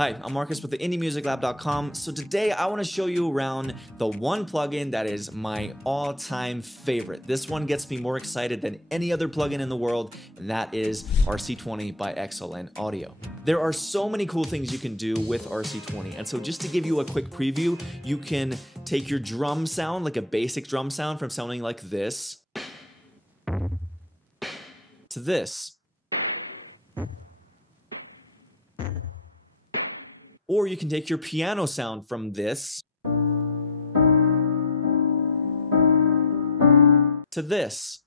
Hi, I'm Marcus with the IndieMusicLab.com. So today I want to show you around the one plugin that is my all-time favorite. This one gets me more excited than any other plugin in the world, and that is RC-20 by XLN Audio. There are so many cool things you can do with RC-20, and so just to give you a quick preview, you can take your drum sound, like a basic drum sound from sounding like this, to this. Or you can take your piano sound from this to this.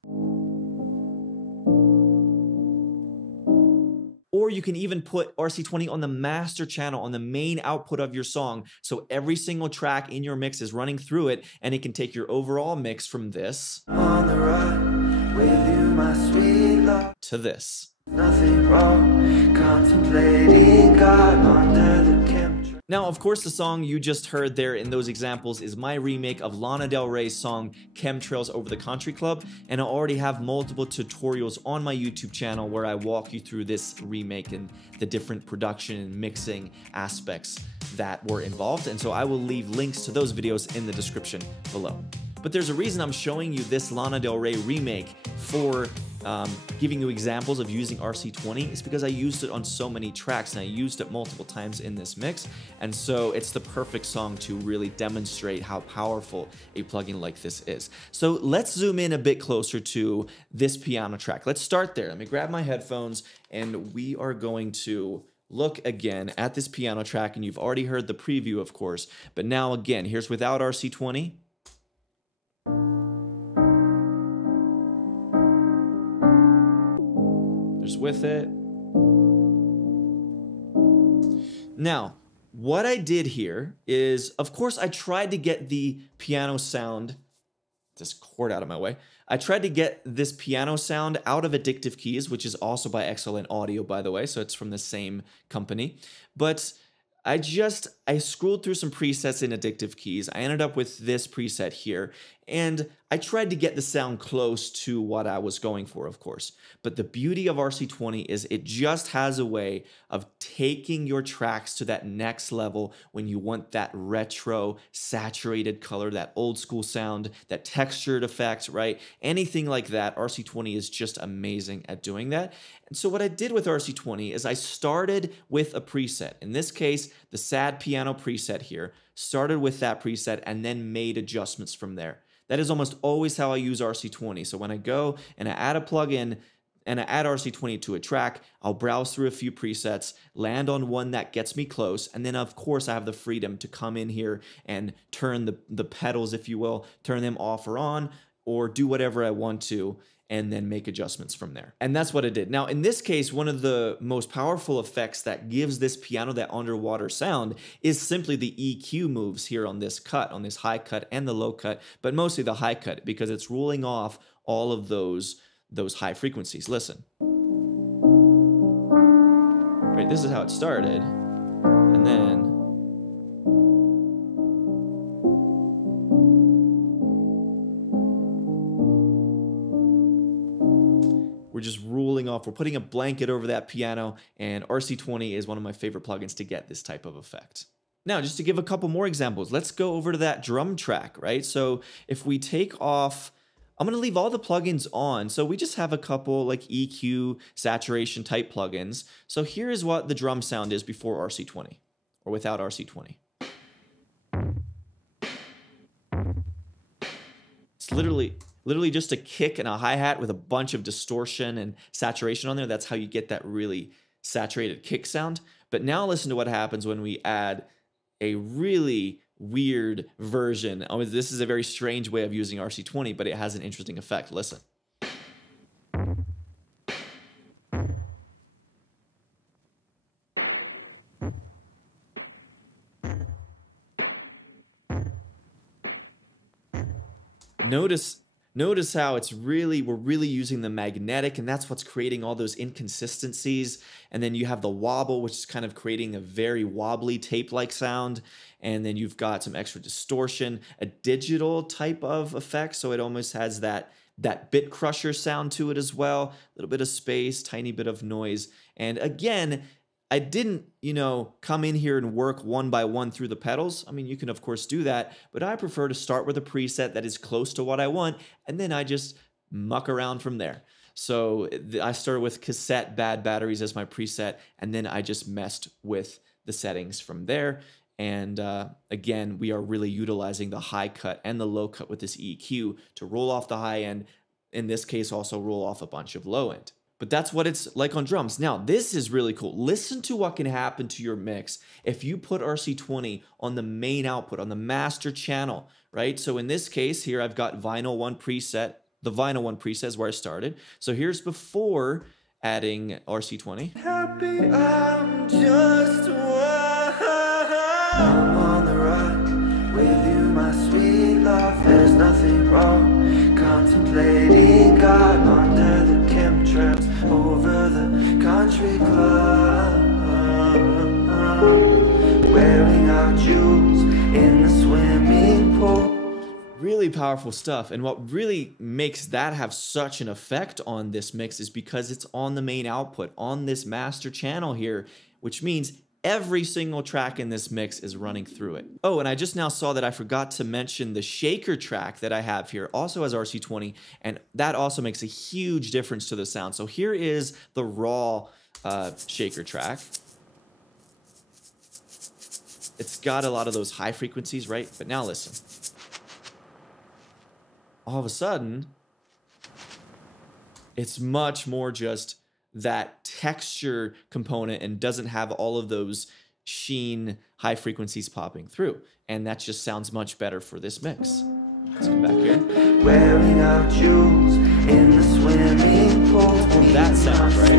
Or you can even put RC-20 on the master channel, on the main output of your song, so every single track in your mix is running through it, and it can take your overall mix from this on the run with you, my sweet love, to this. Nothing wrong, contemplating God under the chemtrail. Now, of course, the song you just heard there in those examples is my remake of Lana Del Rey's song Chemtrails Over the Country Club, and I already have multiple tutorials on my YouTube channel where I walk you through this remake and the different production and mixing aspects that were involved, and so I will leave links to those videos in the description below. But there's a reason I'm showing you this Lana Del Rey remake for giving you examples of using RC-20 is because I used it on so many tracks and I used it multiple times in this mix, and so it's the perfect song to really demonstrate how powerful a plugin like this is. So let's zoom in a bit closer to this piano track. Let's start there. Let me grab my headphones and we are going to look again at this piano track, and you've already heard the preview, of course, but now again, here's without RC-20. There's with it. Now, what I did here is, of course, I tried to get the piano sound, this chord out of my way. I tried to get this piano sound out of Addictive Keys, which is also by XLN Audio, by the way, so it's from the same company. But I scrolled through some presets in Addictive Keys. I ended up with this preset here, and I tried to get the sound close to what I was going for, of course. But the beauty of RC-20 is it just has a way of taking your tracks to that next level when you want that retro, saturated color, that old school sound, that textured effect, right? Anything like that, RC-20 is just amazing at doing that. And so what I did with RC-20 is I started with a preset. In this case, the sad piano preset here, started with that preset and then made adjustments from there. That is almost always how I use RC-20. So when I go and I add a plugin and I add RC-20 to a track, I'll browse through a few presets, land on one that gets me close, and then of course I have the freedom to come in here and turn the pedals, if you will, turn them off or on, or do whatever I want to, and then make adjustments from there. And that's what I did. Now, in this case, one of the most powerful effects that gives this piano that underwater sound is simply the EQ moves here on this cut, on this high cut and the low cut, but mostly the high cut because it's ruling off all of those high frequencies. Listen. Right, this is how it started. And then we're just ruling off, we're putting a blanket over that piano, and RC-20 is one of my favorite plugins to get this type of effect. Now, just to give a couple more examples, let's go over to that drum track, right? So if we take off, I'm gonna leave all the plugins on, so we just have a couple like EQ, saturation type plugins. So here is what the drum sound is before RC-20, or without RC-20. It's literally just a kick and a hi-hat with a bunch of distortion and saturation on there. That's how you get that really saturated kick sound. But now listen to what happens when we add a really weird version. Oh, this is a very strange way of using RC-20, but it has an interesting effect. Listen. Notice how we're really using the magnetic, and that's what's creating all those inconsistencies. And then you have the wobble, which is kind of creating a very wobbly tape-like sound. And then you've got some extra distortion, a digital type of effect. So it almost has that bit crusher sound to it as well. A little bit of space, tiny bit of noise. And again, I didn't, you know, come in here and work one by one through the pedals. I mean, you can of course do that, but I prefer to start with a preset that is close to what I want, and then I just muck around from there. So I started with cassette bad batteries as my preset, and then I just messed with the settings from there. And again, we are really utilizing the high cut and the low cut with this EQ to roll off the high end, in this case also roll off a bunch of low end. But that's what it's like on drums. Now, this is really cool. Listen to what can happen to your mix if you put RC-20 on the main output, on the master channel, right? So in this case here, I've got Vinyl 1 preset. The Vinyl 1 preset is where I started. So here's before adding RC-20. Happy, I'm just I'm on the run with you, my sweet love. There's nothing wrong. Contemplating God under the chemtrails over the country club. Wearing our jewels in the swimming pool. Really powerful stuff. And what really makes that have such an effect on this mix is because it's on the main output, on this master channel here, which means every single track in this mix is running through it. Oh, and I just now saw that I forgot to mention the shaker track that I have here also has RC-20, and that also makes a huge difference to the sound. So here is the raw shaker track. It's got a lot of those high frequencies, right? But now listen. All of a sudden, it's much more just that texture component and doesn't have all of those sheen high frequencies popping through. And that just sounds much better for this mix. Let's come back here. Wearing our jewels in the swimming pool. That sounds right.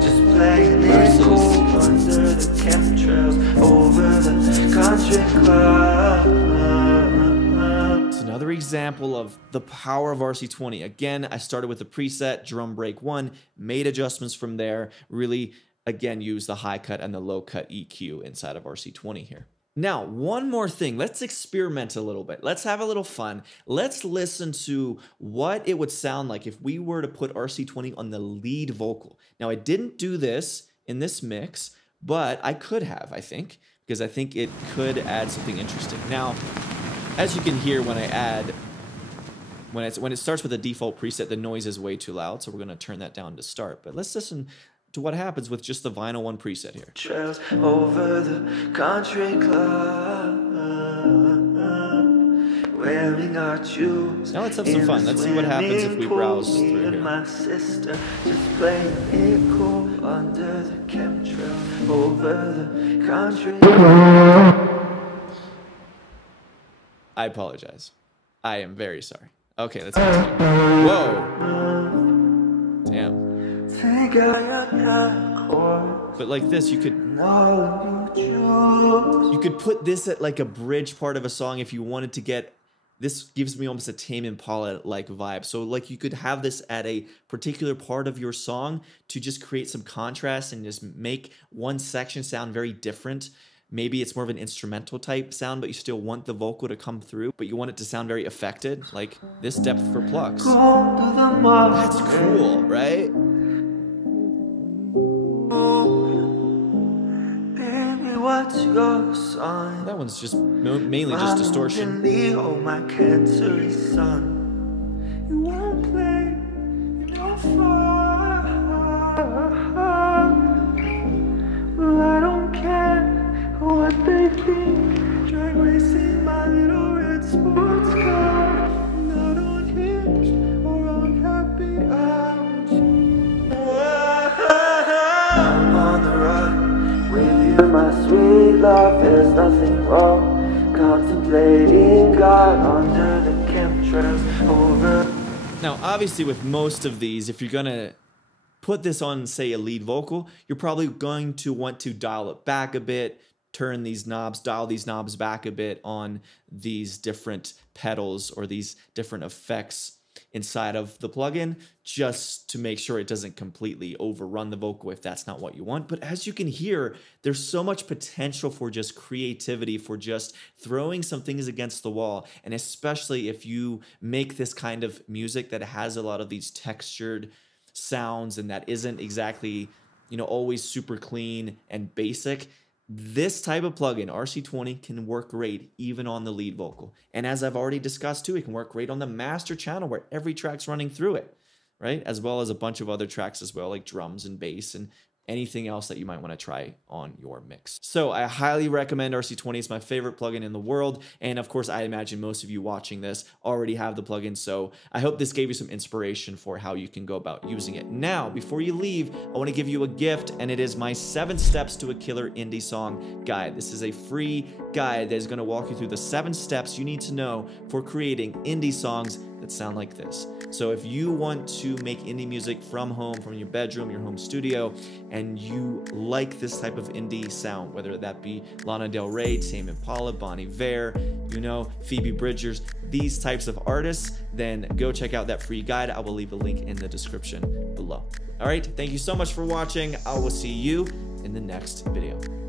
Just playing it cool under the chemtrails over the country club. It's another example of the power of RC-20. Again, I started with the preset, drum break 1, made adjustments from there, really, again, use the high cut and the low cut EQ inside of RC-20 here. Now, one more thing. Let's experiment a little bit. Let's have a little fun. Let's listen to what it would sound like if we were to put RC-20 on the lead vocal. Now, I didn't do this in this mix, but I could have, I think, because I think it could add something interesting. Now, as you can hear when I add, when it starts with a default preset, the noise is way too loud, so we're going to turn that down to start. But let's listen to what happens with just the Vinyl 1 preset here. Trails over the country club, wearing our jewels. Now let's have some fun. Let's see what happens if we browse through here. My sister just playing it cool under the chemtrail over the country. I apologize. I am very sorry. Okay, let's continue. Whoa. Damn. But like this, you could put this at like a bridge part of a song if you wanted to get, this gives me almost a Tame Impala-like vibe. So like you could have this at a particular part of your song to just create some contrast and just make one section sound very different. Maybe it's more of an instrumental type sound, but you still want the vocal to come through, but you want it to sound very affected, like this depth for plucks. That's cool, right? Baby, what's your sign? That one's just mainly just distortion. Leo, my cancery son. You won't play, you don't fall. Well, I don't care what they think. Drag racing my little red sports car. Not on Hinge or on Happy I'm on the run with you, my sweet love. There's nothing wrong. Contemplating God under the chemtrails over. Now, obviously, with most of these, if you're gonna put this on, say, a lead vocal, you're probably going to want to dial it back a bit, turn these knobs, dial these knobs back a bit on these different pedals or these different effects inside of the plugin, just to make sure it doesn't completely overrun the vocal if that's not what you want. But as you can hear, there's so much potential for just creativity, for just throwing some things against the wall. And especially if you make this kind of music that has a lot of these textured sounds and that isn't exactly you know, always super clean and basic, this type of plugin, RC-20, can work great even on the lead vocal. And as I've already discussed too, it can work great on the master channel where every track's running through it, right? As well as a bunch of other tracks as well, like drums and bass and anything else that you might want to try on your mix. So I highly recommend RC-20. It's my favorite plugin in the world. And of course, I imagine most of you watching this already have the plugin. So I hope this gave you some inspiration for how you can go about using it. Now, before you leave, I want to give you a gift, and it is my 7 Steps to a Killer Indie Song guide. This is a free guide that is going to walk you through the 7 steps you need to know for creating indie songs that sound like this. So if you want to make indie music from home, from your bedroom, your home studio, and you like this type of indie sound, whether that be Lana Del Rey, Tame Impala, Bon Iver, you know, Phoebe Bridgers, these types of artists, then go check out that free guide. I will leave a link in the description below. All right, thank you so much for watching. I will see you in the next video.